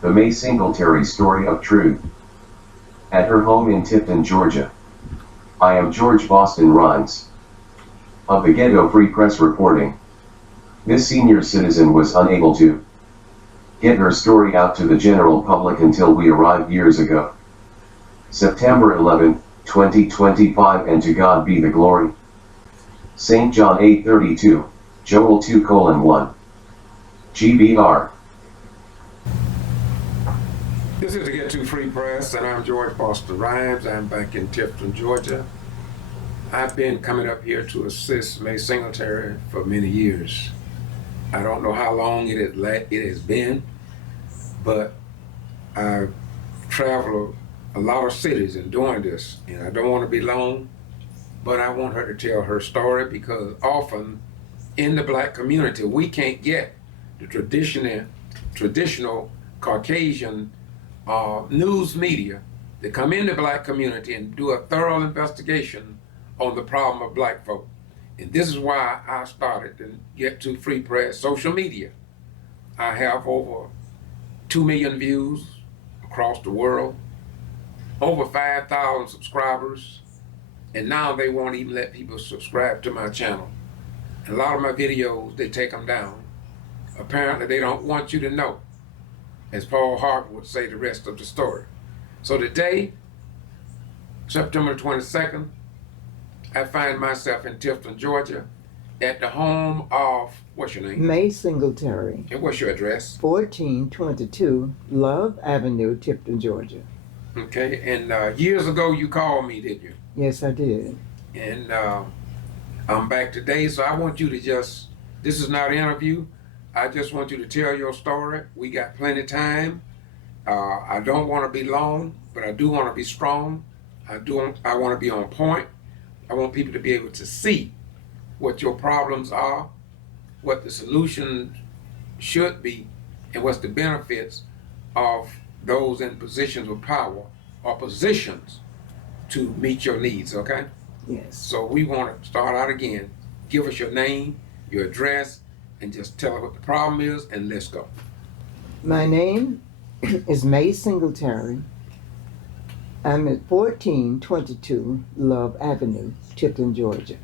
The May Singletary Story of Truth. At her home in Tifton, Georgia. I am George Boston Rhymes. Of the Getto Free Press reporting. This senior citizen was unable to get her story out to the general public until we arrived years ago. September 11, 2025, and to God be the glory. St. John 8:32, Joel 2:1. G.B.R. This is the Getto Free Press, and I'm George Boston Rhymes. I'm back in Tifton, Georgia. I've been coming up here to assist May Singletary for many years. I don't know how long it has been, but I've traveled a lot of cities in doing this, and I don't want to be long, but I want her to tell her story because often in the black community we can't get the traditional Caucasian news media that come in the black community and do a thorough investigation on the problem of black folk. And this is why I started to Getto Free Press social media. I have over 2 million views across the world, over 5,000 subscribers, and now they won't even let people subscribe to my channel. And a lot of my videos, they take them down. Apparently they don't want you to know, as Paul Harvey would say, the rest of the story. So today, September 22nd, I find myself in Tifton, Georgia, at the home of, what's your name? May Singletary. And what's your address? 1422 Love Avenue, Tifton, Georgia. Okay, and years ago you called me, did you? Yes, I did. And I'm back today, so I want you to this is not an interview. I just want you to tell your story. We got plenty of time. I don't want to be long, but I do want to be strong. I want to be on point. I want people to be able to see what your problems are, what the solution should be, and what's the benefits of those in positions of power or positions to meet your needs, okay? Yes. So we want to start out again. Give us your name, your address, and just tell us what the problem is, and let's go. My name is May Singletary. I'm at 1422 Love Avenue, Tifton, Georgia.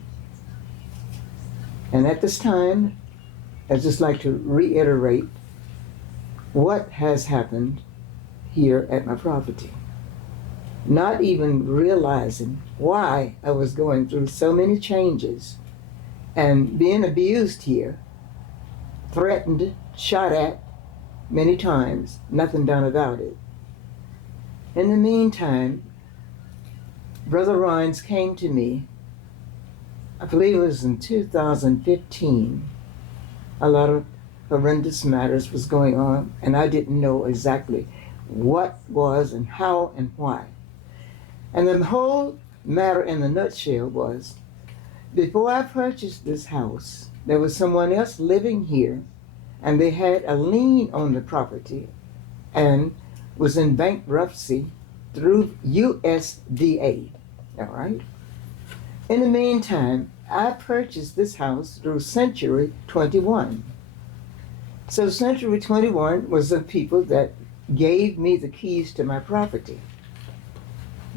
And at this time, I'd just like to reiterate what has happened here at my property. Not even realizing why I was going through so many changes and being abused here, threatened, shot at many times, nothing done about it. In the meantime, Brother Rhines came to me, I believe it was in 2015. A lot of horrendous matters was going on, and I didn't know exactly what was and how and why. And the whole matter in a nutshell was, before I purchased this house, there was someone else living here, and they had a lien on the property and was in bankruptcy through USDA, all right? In the meantime, I purchased this house through Century 21. So Century 21 was the people that gave me the keys to my property.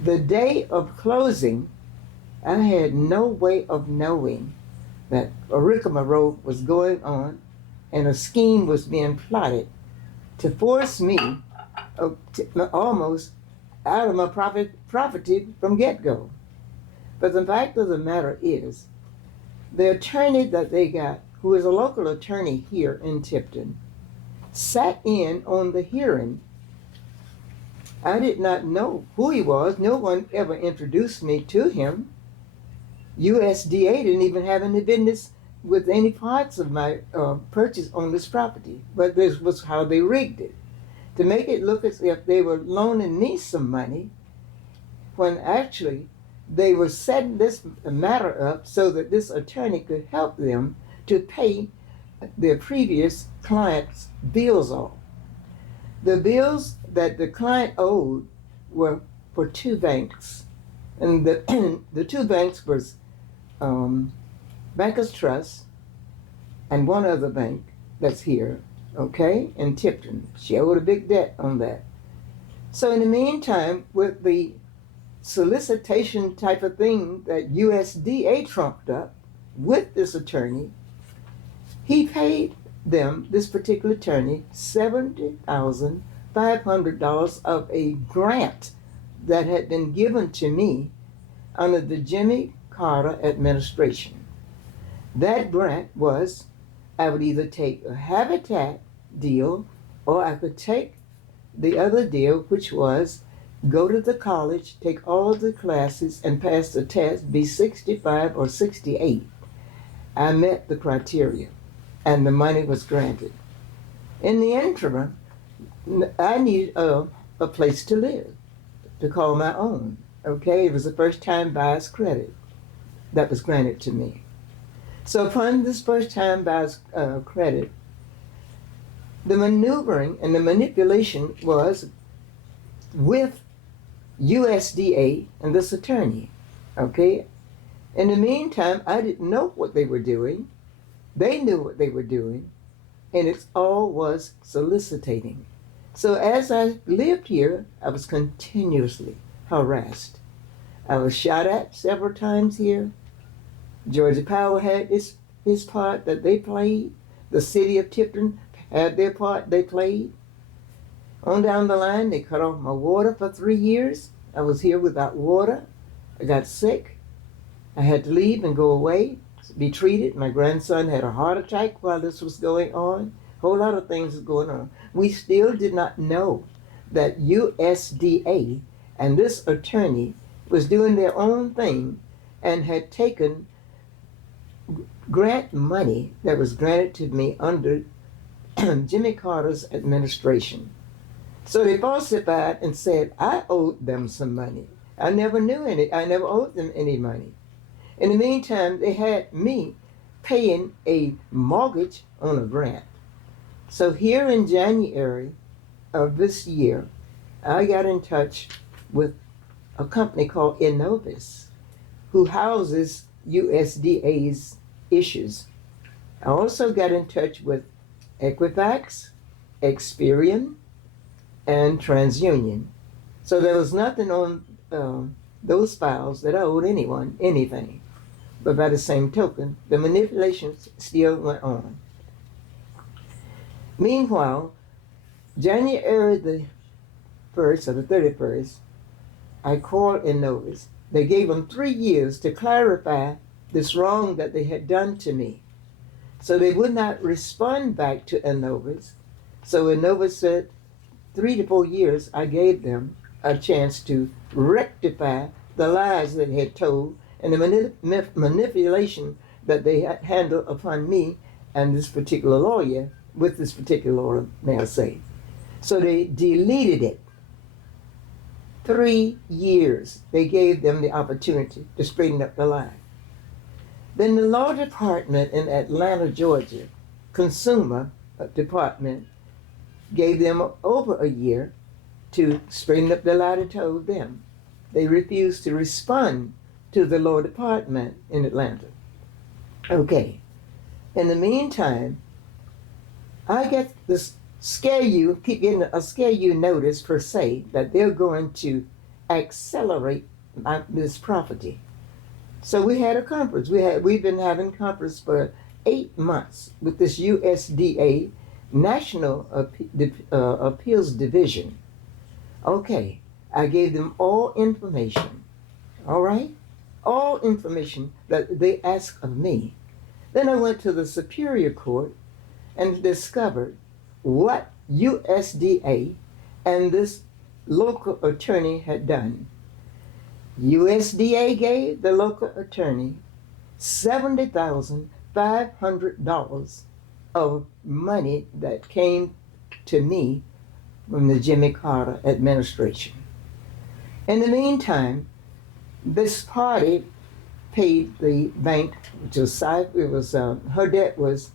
The day of closing, I had no way of knowing that a rigmarole was going on and a scheme was being plotted to force me almost out of my property from get-go. But the fact of the matter is, the attorney that they got, who is a local attorney here in Tifton, sat in on the hearing. I did not know who he was. No one ever introduced me to him. USDA didn't even have any business with any parts of my purchase on this property. But this was how they rigged it, to make it look as if they were loaning me some money, when actually they were setting this matter up so that this attorney could help them to pay their previous client's bills off. The bills that the client owed were for two banks, and the two banks was Bankers Trust and one other bank that's here, okay, in Tipton. She owed a big debt on that. So in the meantime, with the solicitation type of thing that USDA trumped up with this attorney, he paid them, this particular attorney, $70,500 of a grant that had been given to me under the Jimmy Carter administration. That grant was I would either take a habitat deal or I could take the other deal, which was go to the college, take all the classes, and pass the test, be 65 or 68. I met the criteria, and the money was granted. In the interim, I needed a place to live, to call my own. Okay, it was the first time buyer's credit that was granted to me. So upon this first time buyer's credit, the maneuvering and the manipulation was with USDA and this attorney. Okay? In the meantime, I didn't know what they were doing. They knew what they were doing, and it all was soliciting. So as I lived here, I was continuously harassed. I was shot at several times here. Georgia Power had his part that they played. The city of Tipton had their part they played. On down the line, they cut off my water for 3 years. I was here without water. I got sick. I had to leave and go away, be treated. My grandson had a heart attack while this was going on. A whole lot of things was going on. We still did not know that USDA and this attorney was doing their own thing and had taken grant money that was granted to me under Jimmy Carter's administration. So they falsified and said I owed them some money. I never knew any. I never owed them any money. In the meantime, they had me paying a mortgage on a grant. So here in January of this year, I got in touch with a company called Innovis, who houses USDA's issues. I also got in touch with Equifax, Experian, and TransUnion. So there was nothing on those files that I owed anyone anything. But by the same token, the manipulations still went on. Meanwhile, January the 1st or the 31st, I called Innovis. They gave them 3 years to clarify this wrong that they had done to me. So they would not respond back to Innovis. So Innovis said 3 to 4 years, I gave them a chance to rectify the lies that they had told and the manipulation that they had handled upon me and this particular lawyer, with this particular lawyer, may I say. So they deleted it. 3 years they gave them the opportunity to straighten up the lie. Then the law department in Atlanta, Georgia, consumer department, gave them over a year to straighten up the lie they told them. They refused to respond to the law department in Atlanta. Okay. In the meantime, I get this keep getting a scare you notice per se that they're going to accelerate this property. So we had a conference. We've been having conference for 8 months with this USDA National Appeals Division. Okay, I gave them all information. All right, all information that they asked of me. Then I went to the Superior Court and discovered what USDA and this local attorney had done. USDA gave the local attorney $70,500 of money that came to me from the Jimmy Carter administration. In the meantime, this party paid the bank, which was her debt was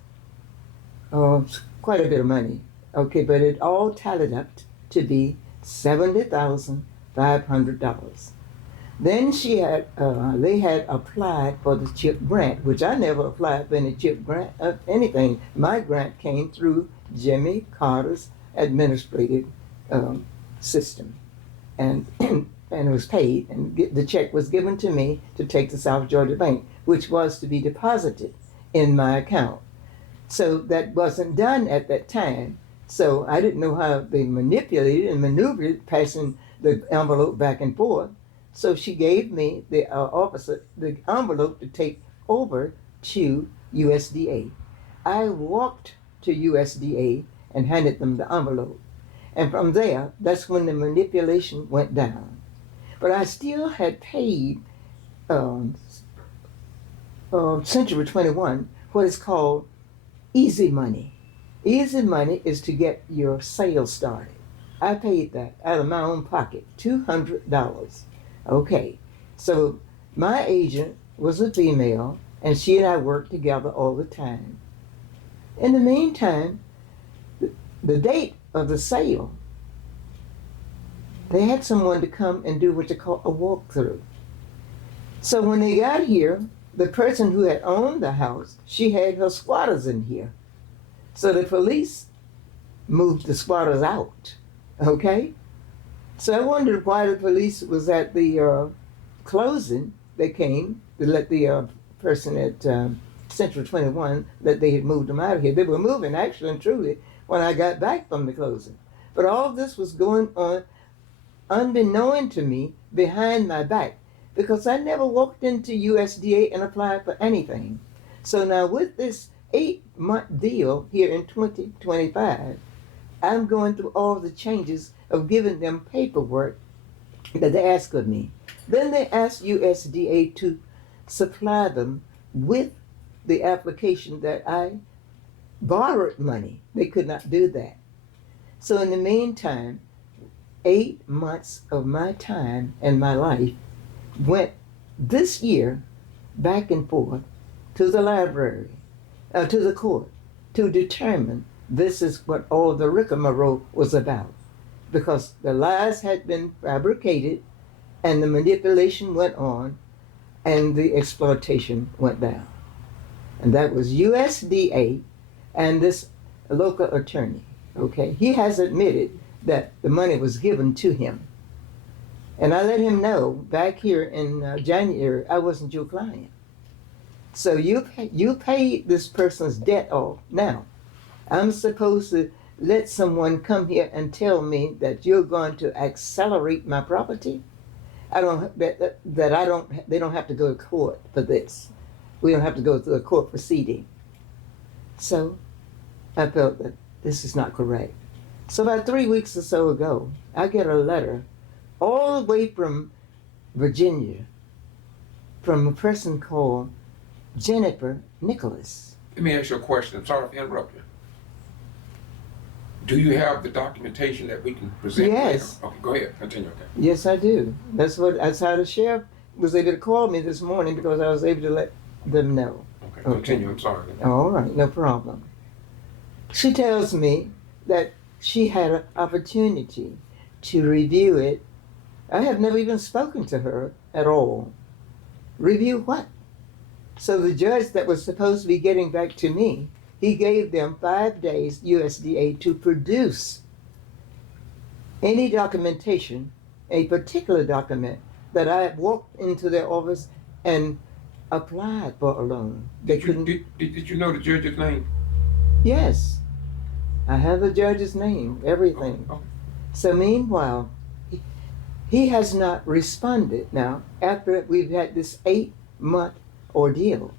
quite a bit of money. Okay, but it all tallied up to be $70,500. Then they had applied for the CHIP grant, which I never applied for any CHIP grant of anything. My grant came through Jimmy Carter's administrative system. And and it was paid, and the check was given to me to take to South Georgia Bank, which was to be deposited in my account. So that wasn't done at that time. So I didn't know how they manipulated and maneuvered, passing the envelope back and forth. So she gave me the officer the envelope to take over to USDA. I walked to USDA and handed them the envelope. And from there, that's when the manipulation went down. But I still had paid um, Century 21 what is called easy money. Easy money is to get your sales started. I paid that out of my own pocket, $200. Okay, so my agent was a female, and she and I worked together all the time. In the meantime, the date of the sale, they had someone to come and do what you call a walkthrough. So when they got here, the person who had owned the house, she had her squatters in here. So the police moved the squatters out. Okay? So I wondered why the police was at the closing. They came to let the person at Central 21 that they had moved them out of here. They were moving, actually and truly, when I got back from the closing. But all this was going on unbeknown to me behind my back, because I never walked into USDA and applied for anything. So now with this 8-month deal here in 2025, I'm going through all the changes of giving them paperwork that they ask of me. Then they ask USDA to supply them with the application that I borrowed money. They could not do that. So in the meantime, 8 months of my time and my life went this year back and forth to the library, to the court, to determine this is what all the rigmarole was about. Because the lies had been fabricated and the manipulation went on and the exploitation went down. And that was USDA and this local attorney. Okay, he has admitted that the money was given to him. And I let him know back here in January, I wasn't your client. So you paid this person's debt off. Now, I'm supposed to let someone come here and tell me that you're going to accelerate my property? I don't, that I don't, they don't have to go to court for this. We don't have to go through a court proceeding. So I felt that this is not correct. So about 3 weeks or so ago, I get a letter all the way from Virginia from a person called Jennifer Nicholas. Let me ask you a question. I'm sorry to interrupt you. Do you have the documentation that we can present? Yes. Later? Okay, go ahead. Continue. Okay. Yes, I do. That's how the sheriff was able to call me this morning, because I was able to let them know. Okay, continue. I'm sorry. All right, no problem. She tells me that she had an opportunity to review it. I have never even spoken to her at all. Review what? So the judge that was supposed to be getting back to me, he gave them 5 days, USDA, to produce any documentation, a particular document, that I walked into their office and applied for a loan. They couldn't. Did you know the judge's name? Yes, I have the judge's name, everything. Oh. So meanwhile, he has not responded now after we've had this 8-month ordeal.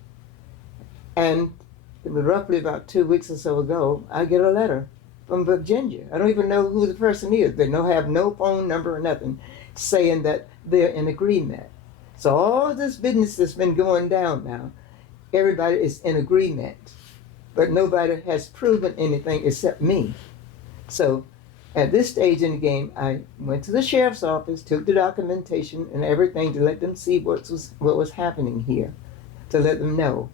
And roughly about 2 weeks or so ago, I get a letter from Virginia. I don't even know who the person is. They don't have no phone number or nothing, saying that they're in agreement. So all this business that's been going down now, everybody is in agreement. But nobody has proven anything except me. So at this stage in the game, I went to the sheriff's office, took the documentation and everything to let them see what was happening here, to let them know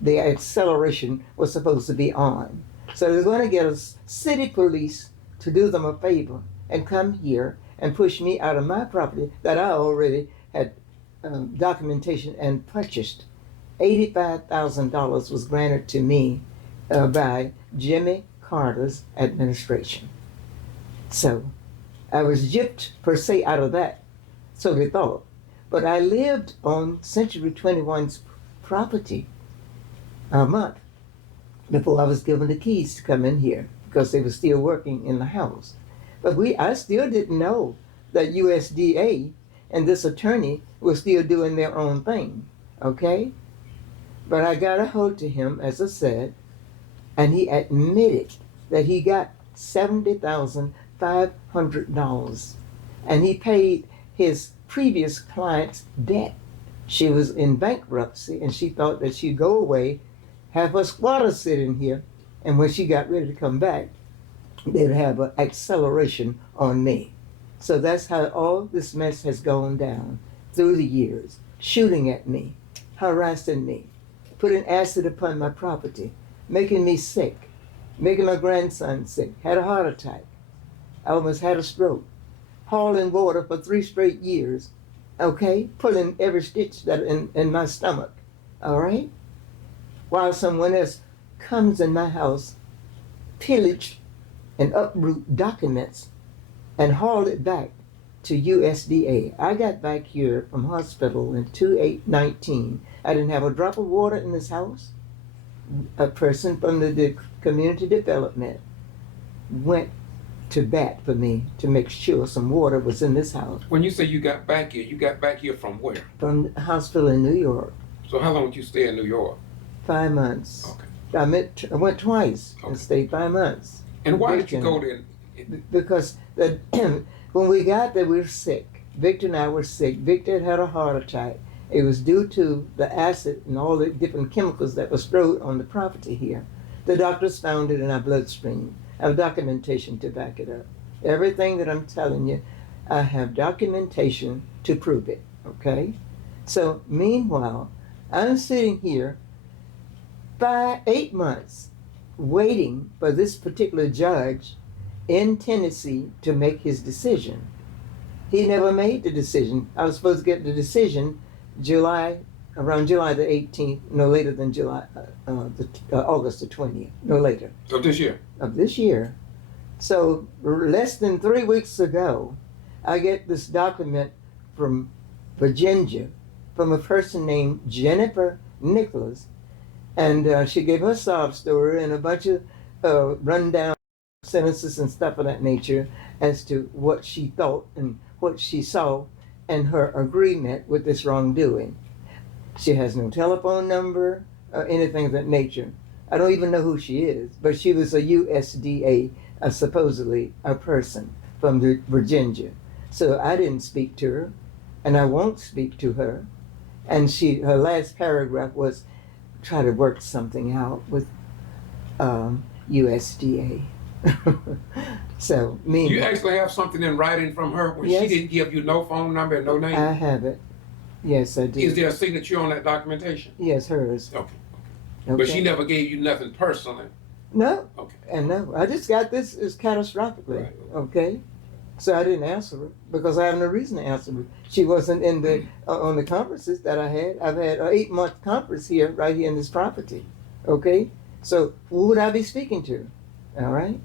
the acceleration was supposed to be on. So they're going to get a city police to do them a favor and come here and push me out of my property that I already had documentation and purchased. $85,000 was granted to me by Jimmy Carter's administration. So I was gypped per se out of that, so they thought. But I lived on Century 21's property a month before I was given the keys to come in here because they were still working in the house. But I still didn't know that USDA and this attorney were still doing their own thing, okay? But I got a hold to him, as I said, and he admitted that he got $70,500, and he paid his previous client's debt. She was in bankruptcy, and she thought that she'd go away, have her squatter sit in here, and when she got ready to come back, they'd have an acceleration on me. So that's how all this mess has gone down through the years, shooting at me, harassing me, putting acid upon my property, making me sick, making my grandson sick, had a heart attack. I almost had a stroke, hauling water for 3 straight years, okay, pulling every stitch that in my stomach, all right? While someone else comes in my house, pillage and uproot documents and haul it back to USDA. I got back here from hospital in 2819. I didn't have a drop of water in this house. A person from the community development went to bat for me to make sure some water was in this house. When you say you got back here from where? From the hospital in New York. So how long did you stay in New York? 5 months. Okay. I went twice and Okay. stayed 5 months. And why did you go there? Because when we got there, we were sick. Victor and I were sick. Victor had a heart attack. It was due to the acid and all the different chemicals that were strewed on the property here. The doctors found it in our bloodstream. I have documentation to back it up. Everything that I'm telling you, I have documentation to prove it, okay? So meanwhile, I'm sitting here 8 months waiting for this particular judge in Tennessee to make his decision. He never made the decision. I was supposed to get the decision around July the 18th, no later than August the 20th, no later. Of this year? Of this year. So less than 3 weeks ago, I get this document from Virginia from a person named Jennifer Nicholas, and she gave her sob story and a bunch of rundown sentences and stuff of that nature as to what she thought and what she saw and her agreement with this wrongdoing. She has no telephone number or anything of that nature. I don't even know who she is, but she was a USDA, supposedly a person from Virginia. So I didn't speak to her, and I won't speak to her. And her last paragraph was try to work something out with USDA. So me. You actually have something in writing from her when Yes. she didn't give you no phone number and no name? I have it. Yes, I do. Is there a signature on that documentation? Yes, hers. Okay. Okay. But she never gave you nothing personally? No. Okay. And no, I just got this is catastrophically. Right. Okay. So I didn't answer her because I have no reason to answer her. She wasn't in the on the conferences that I had. I've had an 8-month conference here, right here in this property. Okay. So who would I be speaking to? All right.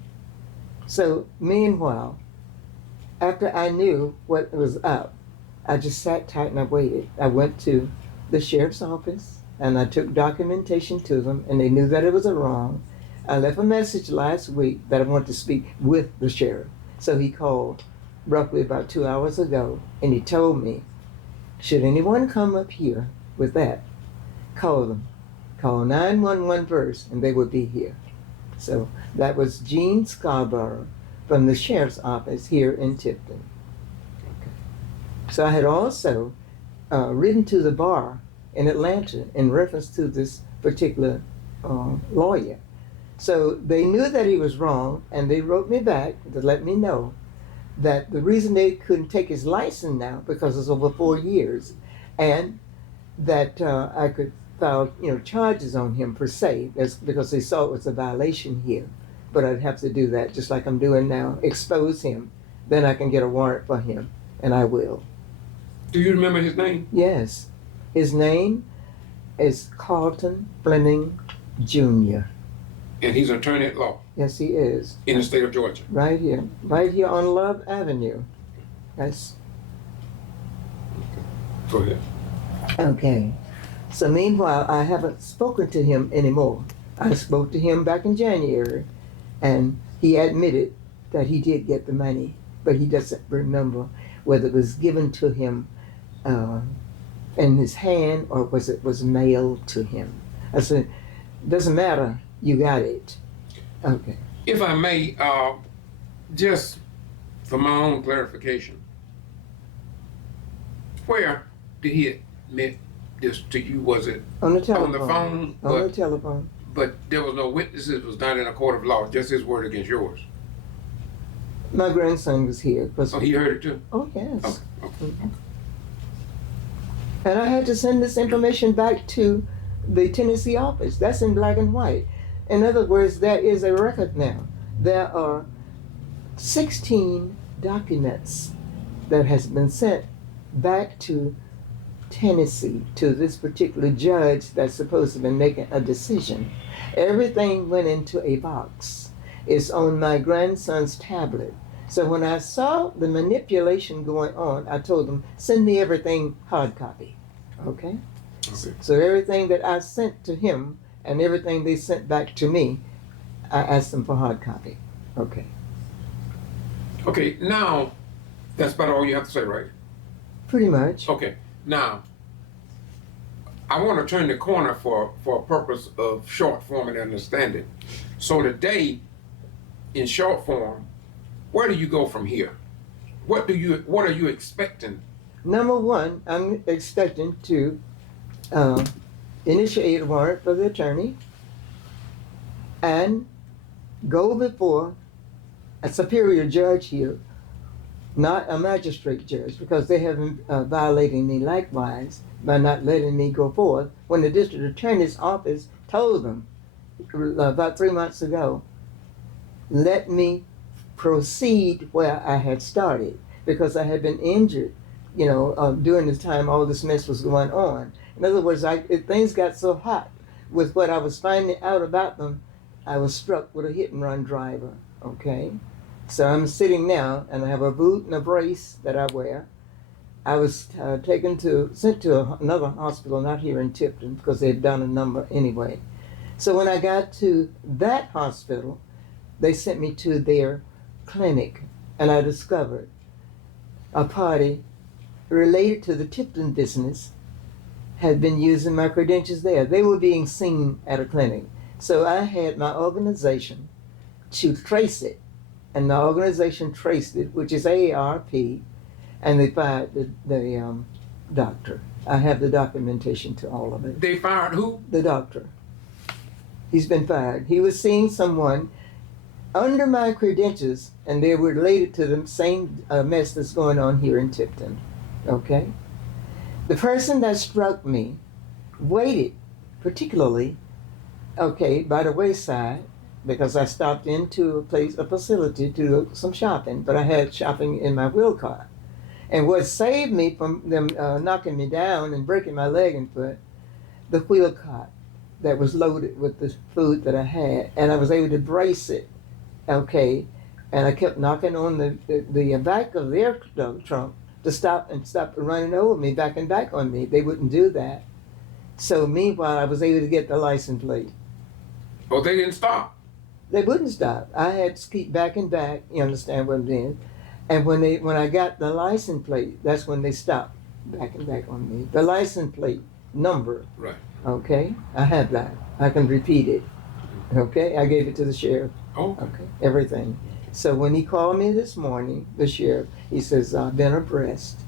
So meanwhile, after I knew what was up, I just sat tight and I waited. I went to the sheriff's office and I took documentation to them, and they knew that it was a wrong. I left a message last week that I wanted to speak with the sheriff. So he called roughly about 2 hours ago, and he told me, should anyone come up here with that, call them. Call 911 first, and they would be here. So that was Gene Scarborough from the sheriff's office here in Tipton. Okay. So I had also written to the bar in Atlanta in reference to this particular lawyer. So they knew that he was wrong, and they wrote me back to let me know that the reason they couldn't take his license now because it's over 4 years, and that I could file charges on him per se, that's because they saw it was a violation here. But I'd have to do that just like I'm doing now, expose him. Then I can get a warrant for him, and I will. Do you remember his name? Yes. His name is Carlton Fleming Jr. And he's an attorney at law Yes, he is. in the state of Georgia. Right here on Love Avenue. That's Go ahead. okay. So meanwhile, I haven't spoken to him anymore. I spoke to him back in January, and he admitted that he did get the money, but he doesn't remember whether it was given to him in his hand or was mailed to him. I said, doesn't matter, you got it. Okay. If I may, just for my own clarification, where did he admit this to you? Was it On the telephone. on the phone? On the telephone. But there was no witnesses. It was not in a court of law. Just his word against yours. My grandson was here. Oh, he heard it too. Oh, yes. Okay. And I had to send this information back to the Tennessee office. That's in black and white. In other words, there is a record now. There are 16 documents that has been sent back to Tennessee, to this particular judge that's supposed to be making a decision. Everything went into a box. It's on my grandson's tablet. So when I saw the manipulation going on, I told them, send me everything hard copy. Okay? Okay. So everything that I sent to him and everything they sent back to me, I asked them for hard copy. Okay. Okay, now, that's about all you have to say, right? Pretty much. Okay, now, I want to turn the corner for a purpose of short form and understanding. So today, in short form, where do you go from here? What are you expecting? Number one, I'm expecting to initiate a warrant for the attorney and go before a superior judge here, not a magistrate judge, because they have been violating me likewise by not letting me go forth when the district attorney's office told them about 3 months ago, let me proceed where I had started, because I had been injured, during the time all this mess was going on. In other words, things got so hot with what I was finding out about them, I was struck with a hit and run driver, okay? So I'm sitting now, and I have a boot and a brace that I wear. I was sent to another hospital, not here in Tipton, because they'd done a number anyway. So when I got to that hospital, they sent me to their clinic, and I discovered a party related to the Tipton business had been using my credentials there. They were being seen at a clinic. So I had my organization to trace it, and the organization traced it, which is AARP, and they fired the doctor. I have the documentation to all of it. They fired who? The doctor. He's been fired. He was seeing someone under my credentials, and they were related to the same mess that's going on here in Tipton. Okay? The person that struck me waited, particularly, by the wayside, because I stopped into a facility to do some shopping, but I had shopping in my wheel car. And what saved me from them knocking me down and breaking my leg and foot, the wheel cart that was loaded with the food that I had, and I was able to brace it, okay, and I kept knocking on the back of their trunk to stop running over me, back on me. They wouldn't do that. So meanwhile, I was able to get the license plate. Oh, they didn't stop. They wouldn't stop. I had to keep back and back, you understand what I'm saying? And when I got the license plate, that's when they stopped back on me. The license plate number. Right. Okay? I have that. I can repeat it. Okay? I gave it to the sheriff. Okay. Everything. So when he called me this morning, the sheriff, he says, I've been abreast,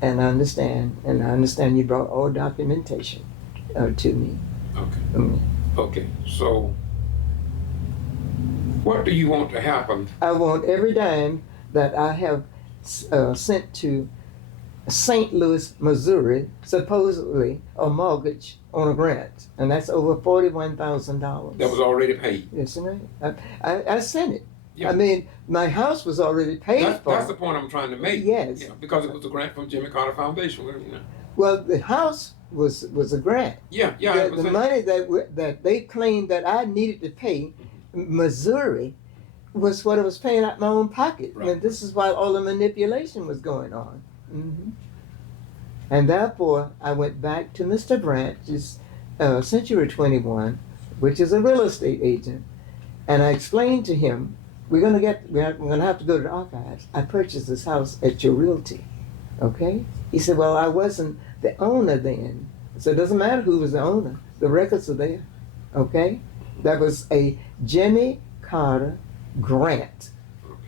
and I understand you brought all documentation to me. Okay. Okay. So, what do you want to happen? I want every dime that I have sent to St. Louis, Missouri, supposedly a mortgage on a grant, and that's over $41,000. That was already paid. Yes, I sent it. Yeah. I mean, my house was already paid for. That's the point I'm trying to make. Yes. Because it was a grant from Jimmy Carter Foundation. Well, the house was a grant. Yeah. The money that they claimed that I needed to pay Missouri was what I was paying out my own pocket. Right. And this is why all the manipulation was going on. And therefore, I went back to Mr. Branch's Century 21, which is a real estate agent, and I explained to him, we're gonna have to go to the archives. I purchased this house at your realty, okay? He said, well, I wasn't the owner then, so it doesn't matter who was the owner. The records are there, okay? That was a Jimmy Carter grant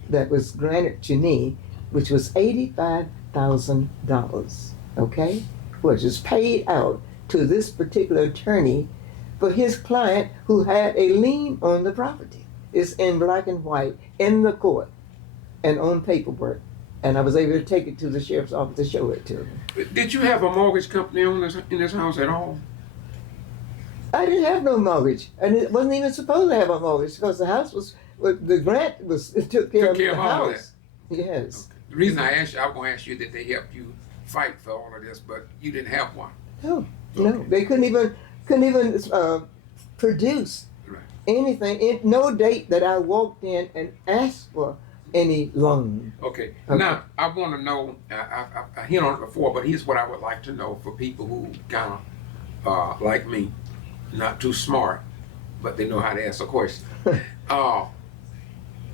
that was granted to me, which was $85,000, okay? Which is paid out to this particular attorney for his client who had a lien on the property. It's in black and white in the court and on paperwork. And I was able to take it to the sheriff's office to show it to him. Did you have a mortgage company in this house at all? I didn't have no mortgage, and it wasn't even supposed to have a mortgage because the house the grant took care of the all house. Yes. Okay. The reason I asked you, I was going to ask you that they helped you fight for all of this, but you didn't have one. No, Okay. they couldn't even produce Right. anything. No date that I walked in and asked for any loan. Okay. Okay. Now, I want to know, I hit on it before, but here's what I would like to know for people who kind of, like me, not too smart, but they know how to ask a question.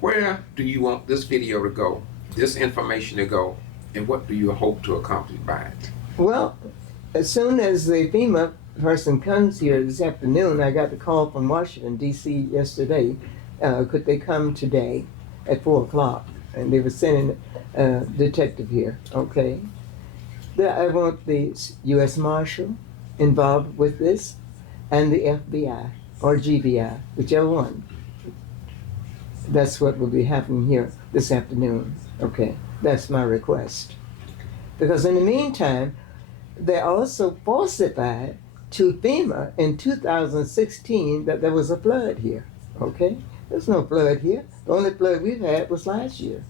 Where do you want this video to go, this information to go, and what do you hope to accomplish by it? Well, as soon as the FEMA person comes here this afternoon, I got the call from Washington, D.C. yesterday. Could they come today at 4 o'clock? And they were sending a detective here, okay? I want the U.S. Marshal involved with this, and the FBI or G.B.R, whichever one. That's what will be happening here this afternoon, okay? That's my request. Because in the meantime, they also falsified to FEMA in 2016 that there was a flood here, okay? There's no flood here. The only flood we've had was last year,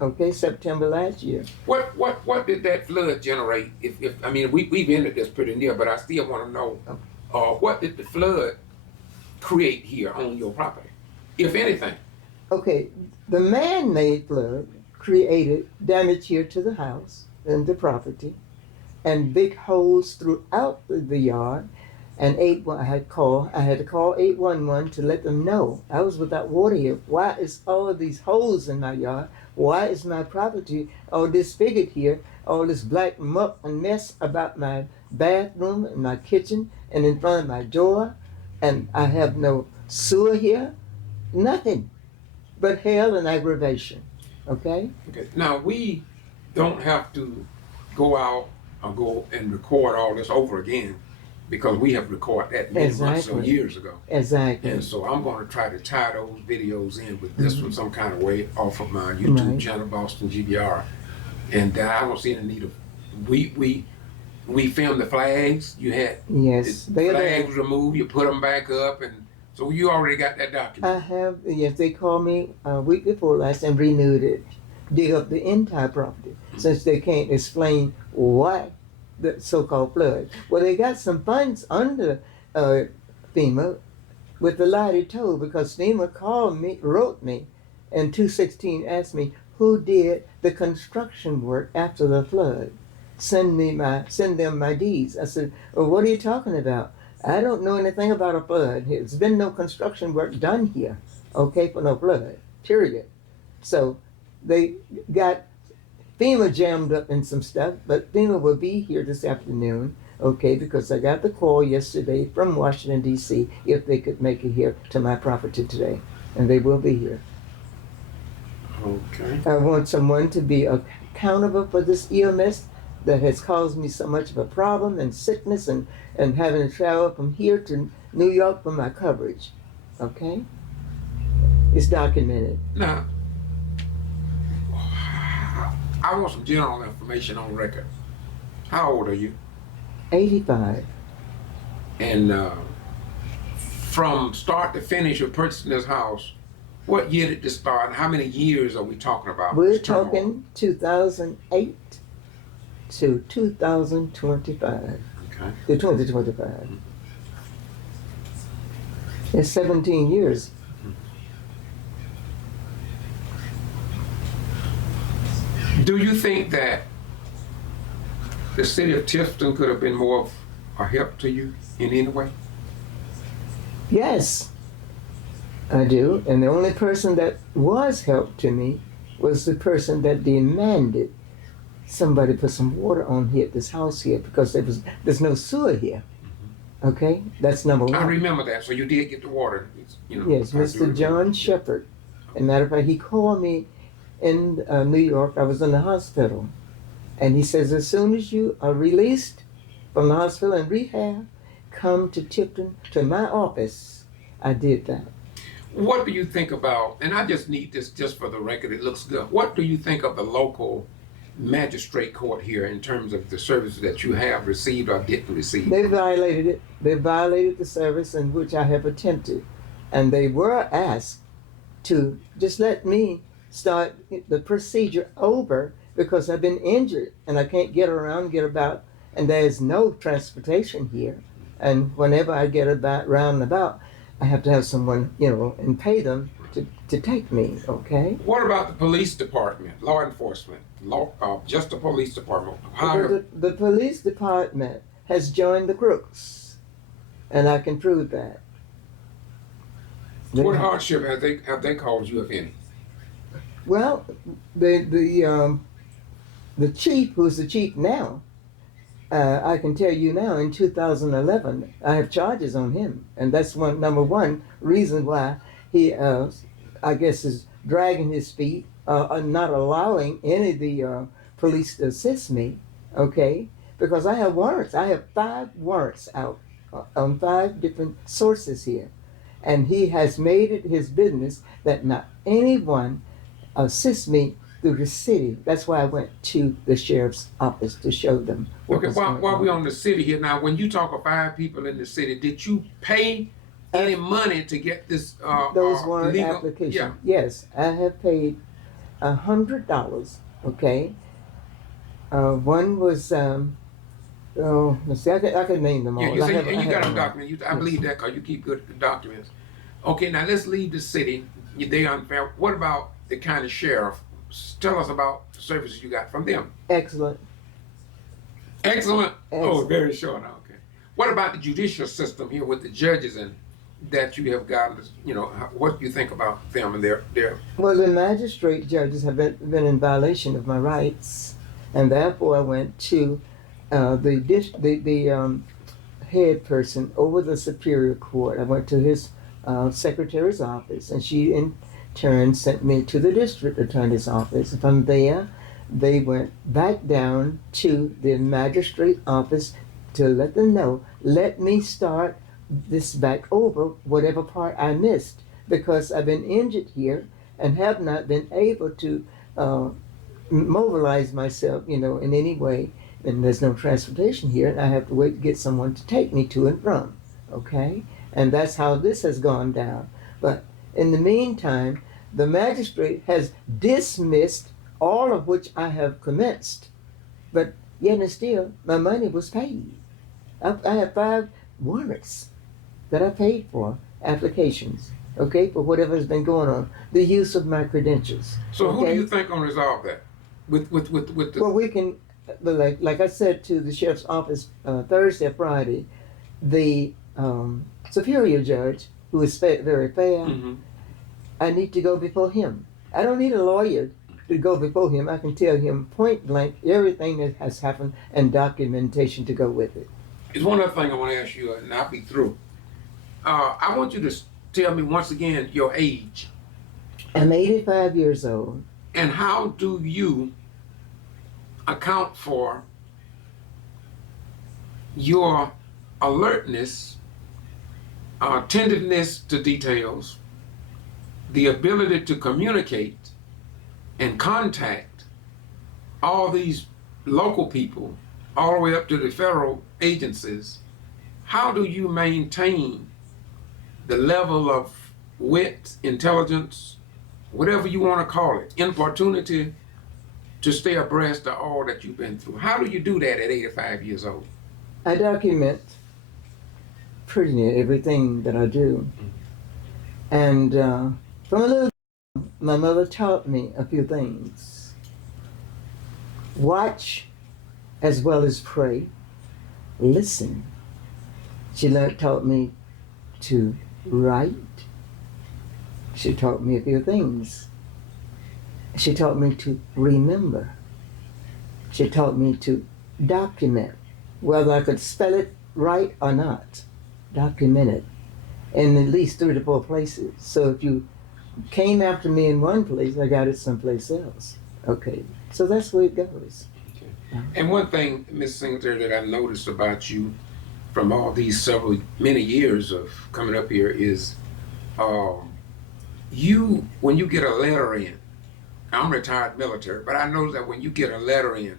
okay, September last year. What did that flood generate? If I mean, we've ended this pretty near, but I still want to know, what did the flood create here on your property, if anything? Okay, the man-made flood created damage here to the house and the property, and big holes throughout the yard. And I had to call 811 to let them know I was without water here. Why is all of these holes in my yard? Why is my property all disfigured here? All this black muck and mess about my bathroom and my kitchen and in front of my door, and I have no sewer here. Nothing but hell and aggravation. Okay? Okay. Now, we don't have to go out or go and record all this over again, because we have recorded that many months or Exactly. years ago. Exactly. And so I'm going to try to tie those videos in with this one some kind of way off of my YouTube Right. channel, Boston G.B.R. And I don't see any need of, we filmed the flags. You had Yes. the They're there. flags removed, you put them back up, and so you already got that document. I have, yes, they called me a week before last and renewed it. Dig up the entire property since they can't explain why the so-called flood. Well, they got some funds under FEMA with the lie they told, because FEMA wrote me in 216, asked me who did the construction work after the flood. Send them my deeds. I said, well, what are you talking about? I don't know anything about a flood. There's been no construction work done here, okay, for no flood, period. So they got FEMA jammed up in some stuff, but FEMA will be here this afternoon, okay, because I got the call yesterday from Washington, D.C., if they could make it here to my property today, and they will be here. Okay. I want someone to be accountable for this EMS that has caused me so much of a problem and sickness and having to travel from here to New York for my coverage, okay? It's documented. Now, I want some general information on record. How old are you? 85. And from start to finish of purchasing this house, what year did this start? How many years are we talking about? We're this turmoil? talking 2008 to 2025. Okay. To 2025. It's 17 years. Do you think that the city of Tifton could have been more of a help to you in any way? Yes, I do. And the only person that was help to me was the person that demanded somebody put some water on here at this house here because there's no sewer here. Okay, that's number one. I remember that. So you did get the water, you know. Yes, I do Mr. remember. John Shepherd. As a matter of fact, he called me in New York. I was in the hospital. And he says, as soon as you are released from the hospital and rehab, come to Tipton, to my office. I did that. What do you think about, and I just need this just for the record, it looks good. What do you think of the local magistrate court here in terms of the services that you have received or didn't receive? They violated it. They violated the service in which I have attempted. And they were asked to just let me start the procedure over because I've been injured and I can't get around, get about, and there's no transportation here. And whenever I get about round and about, I have to have someone, and pay them to take me, okay? What about the police department, law enforcement, just the police department? The police department has joined the crooks, and I can prove that. What hardship have they caused you, if any? Well, the chief, who's the chief now, I can tell you now, in 2011, I have charges on him, and that's number one reason why he, I guess, is dragging his feet, not allowing any of the police to assist me, okay? Because I have warrants. I have 5 warrants out on 5 different sources here, and he has made it his business that not anyone assists me through the city. That's why I went to the sheriff's office to show them. Okay, while we're on the city here now, when you talk of 5 people in the city, did you pay any money to get this those warrant legal applications? Yeah. Yes, I have paid $100. Okay, one was let's see, I could name them all. Yeah, you say, I and you got them them all. documented. I believe that because you keep good documents. Okay, now let's leave the city. They unfair. What about the county sheriff? Tell us about the services you got from them. Excellent. Excellent. Oh, Excellent. very short. Okay. What about the judicial system here with the judges and that you have gotten? What do you think about them and their? Well, the magistrate judges have been in violation of my rights, and therefore I went to the head person over the Superior Court. I went to his secretary's office, and she in turn sent me to the district attorney's office. From there, they went back down to the magistrate office to let them know, let me start this back over, whatever part I missed, because I've been injured here and have not been able to mobilize myself, in any way. And there's no transportation here, and I have to wait to get someone to take me to and from, okay? And that's how this has gone down. But in the meantime, the magistrate has dismissed all of which I have commenced, but yet and still, my money was paid. I have 5 warrants that I paid for, applications, okay, for whatever has been going on, the use of my credentials. So okay? who do you think gonna resolve that? With the Well, we can, but like I said to the sheriff's office Thursday or Friday, the superior judge, who is very fair, Mhm. I need to go before him. I don't need a lawyer to go before him. I can tell him point blank everything that has happened and documentation to go with it. There's one other thing I want to ask you, and I'll be through. I want you to tell me once again your age. I'm 85 years old. And how do you account for your alertness, attentiveness to details, the ability to communicate and contact all these local people, all the way up to the federal agencies? How do you maintain the level of wit, intelligence, whatever you want to call it, importunity, to stay abreast of all that you've been through? How do you do that at 85 years old? I document pretty near everything that I do. And from a little, my mother taught me a few things. watch as well as pray, listen. She taught me to write. She taught me a few things. She taught me to remember. She taught me to document, whether I could spell it right or not. Document it in at least 3 to 4 places. So if you came after me in one place, I got it someplace else. Okay, so that's where it goes. And one thing, Miss Singletary, that I've noticed about you from all these many years of coming up here is when you get a letter in, I'm retired military, but I notice that when you get a letter in,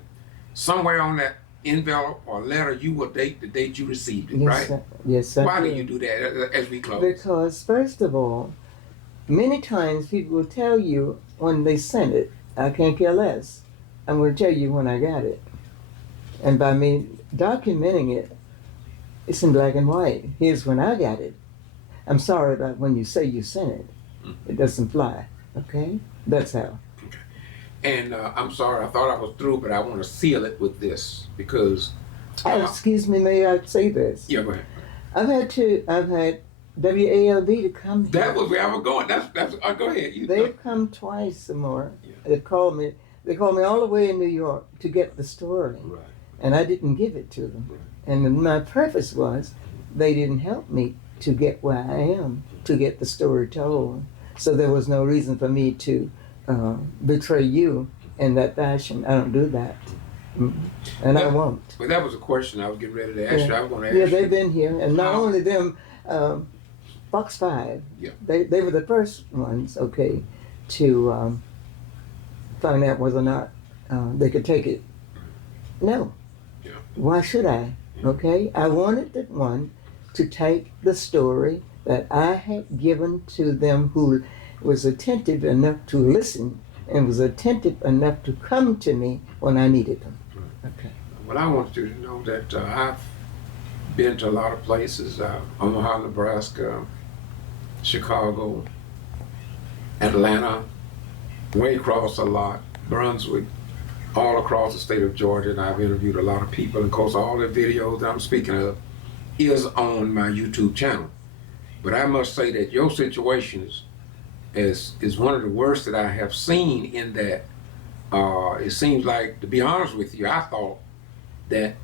somewhere on that envelope or letter, you will date the date you received it, Yes, right? sir. Yes, sir. Why do you do that as we close? Because, first of all, many times people will tell you when they sent it. I can't care less. I'm going to tell you when I got it. And by me documenting it, it's in black and white. Here's when I got it. I'm sorry about when you say you sent it. It doesn't fly. Okay? That's how. Okay. And I'm sorry, I thought I was through, but I want to seal it with this because. Excuse me, may I say this? Yeah, go ahead. I've had WALD to come here. That was where I was going. That's go ahead. They've come twice or more. Yeah. They called me all the way in New York to get the story. Right. And I didn't give it to them. Right. And my purpose was they didn't help me to get where I am, to get the story told. So there was no reason for me to betray you in that fashion. I don't do that. And I won't. Well, that was a question I was getting ready to ask you. I was going to ask Yeah, you. they've been here. And not only them, Fox 5, Yeah. they were the first ones, okay, to find out whether or not they could take it. No. Yeah. Why should I? Okay? I wanted the one to take the story that I had given to them who was attentive enough to listen and was attentive enough to come to me when I needed them. Okay. Well, I want you to know that I've been to a lot of places, Omaha, Nebraska, Chicago, Atlanta, way across a lot, Brunswick, all across the state of Georgia, and I've interviewed a lot of people. And of course, all the videos that I'm speaking of is on my YouTube channel. But I must say that your situation is one of the worst that I have seen, in that it seems like, to be honest with you, I thought that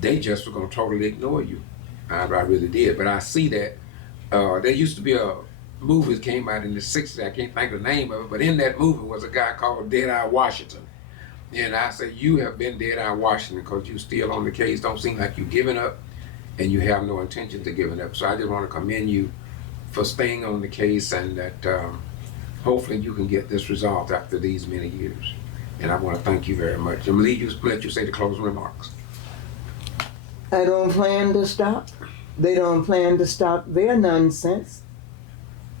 they just were going to totally ignore you. I really did. But I see that there used to be a movie that came out in the 60s. I can't think of the name of it, but in that movie was a guy called Dead Eye Washington. And I say, you have been Dead Eye Washington because you're still on the case. Don't seem like you've given up, and you have no intention to giving up. So I just want to commend you for staying on the case, and that hopefully you can get this resolved after these many years. And I want to thank you very much. I'm going to let you say the closing remarks. I don't plan to stop. They don't plan to stop their nonsense,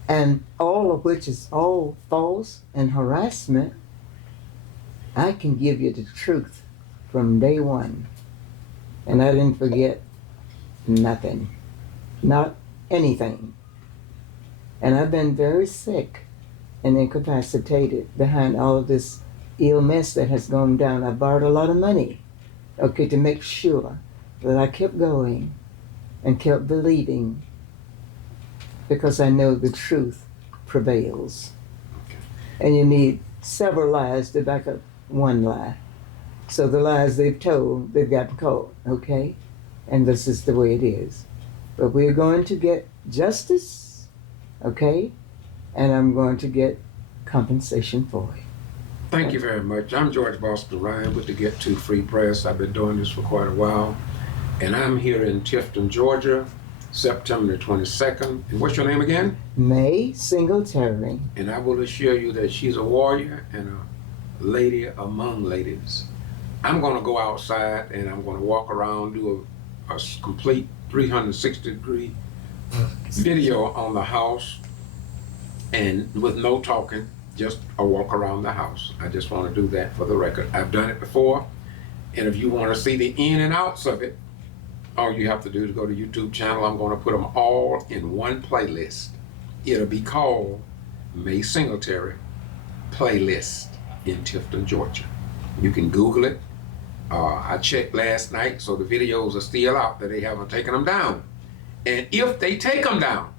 and all of which is all false and harassment. I can give you the truth from day one. And I didn't forget nothing. Not anything. And I've been very sick and incapacitated behind all of this ill mess that has gone down. I borrowed a lot of money, okay, to make sure that I kept going and kept believing, because I know the truth prevails. Okay. And you need several lies to back up one lie. So the lies they've told, they've got caught, okay? And this is the way it is. But we're going to get justice, okay? And I'm going to get compensation for it. Thank you very much. I'm George Boston Ryan with the Getto Free Press. I've been doing this for quite a while. And I'm here in Tifton, Georgia, September the 22nd. And what's your name again? May Singletary. And I will assure you that she's a warrior and a lady among ladies. I'm going to go outside and I'm going to walk around, do a complete 360-degree video on the house, and with no talking, just a walk around the house. I just want to do that for the record. I've done it before, and if you want to see the in and outs of it, all you have to do is go to YouTube channel. I'm going to put them all in one playlist. It'll be called May Singletary Playlist in Tifton, Georgia. You can Google it, I checked last night, so the videos are still out that they haven't taken them down. And if they take them down,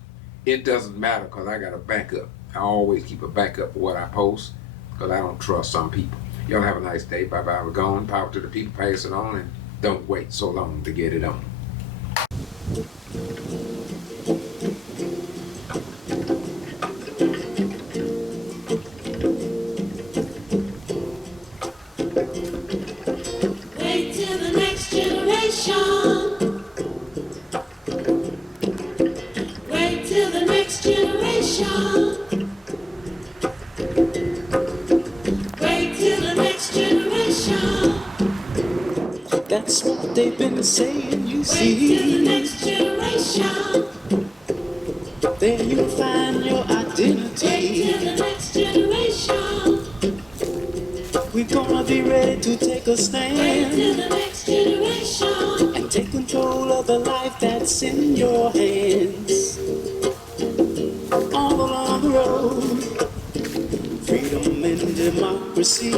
it doesn't matter because I got a backup. I always keep a backup of what I post because I don't trust some people. Y'all have a nice day. Bye-bye. We're gone. Power to the people. Pass it on, and don't wait so long to get it on. Wait till the next generation. Wait till the next generation. Wait till the next generation. That's what they've been saying, you Wait till the see. next generation. There you'll find your Wait till identity. the next generation. We're gonna be ready to take a Wait stand till the next generation. and take control of the life that's in your hands. All along the road, freedom and democracy,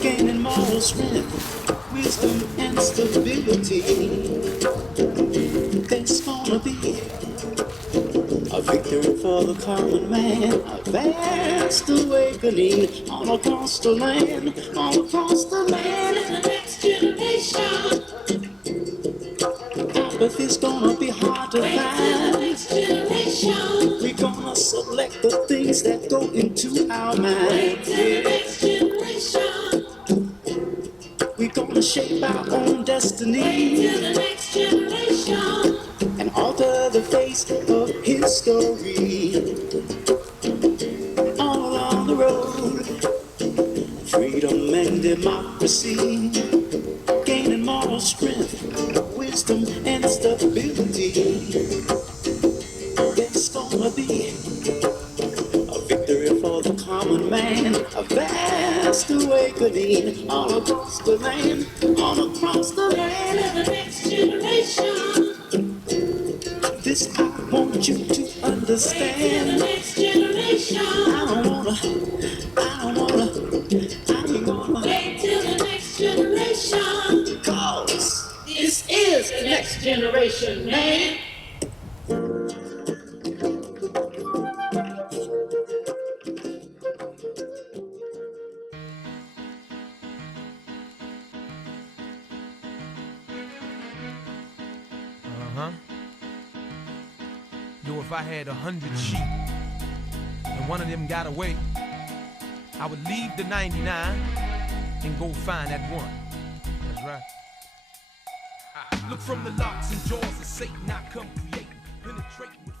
gaining moral strength, wisdom and stability. There's gonna be a victory for the common man, a vast awakening all across the land, all across the Wait land. till the next generation. Apathy's gonna be hard to Wait till the find. next generation. We're gonna select the things that go into our Wait mind. till the next generation. We're gonna shape our own Wait destiny till the next generation. and alter the face of history. All along the road, freedom and democracy, gaining moral strength, wisdom and stability. There's gonna be a victory for the common man, a vast awakening all across the land, all across the Wait land. till the next generation. This I want you to Wait till the understand. next generation. I ain't gonna, Wait till the next generation. cause This is the next generation, man. Yo, if I had 100 sheep and one of them got away, I would leave the 99 and go find that one. That's right. Look from the locks and jaws of Satan, I come creating, penetrating with